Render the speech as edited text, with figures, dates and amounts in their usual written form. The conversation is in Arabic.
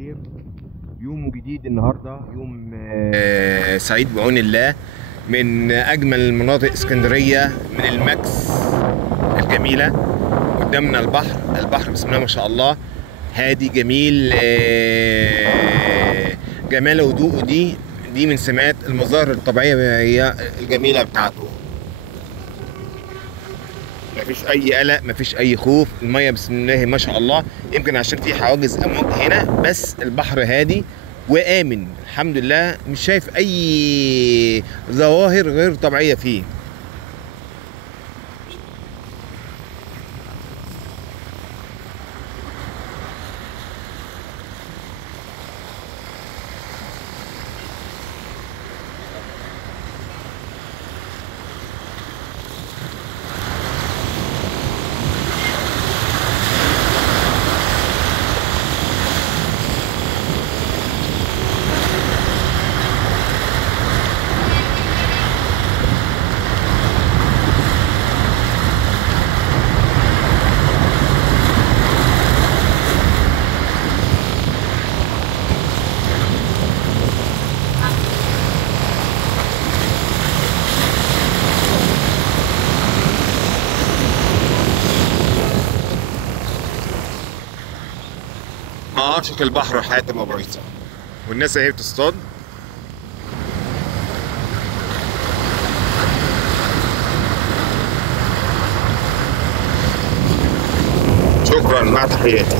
الخير. يوم جديد النهارده، يوم سعيد بعون الله. من اجمل مناطق اسكندريه، من الماكس الجميله. قدامنا البحر بسم الله ما شاء الله، هادي جميل. جمال وهدوءه دي من سمات المظاهر الطبيعيه هي الجميله بتاعته. مفيش اي قلق، مفيش اي خوف. الميه بسم الله ما شاء الله، يمكن عشان في حواجز امواج هنا، بس البحر هادي وامن الحمد لله. مش شايف اي ظواهر غير طبيعيه فيه. عاشق البحر حاتم ابو ريسة، والناس اهي بتصطاد. شكرا، مع تحياتي.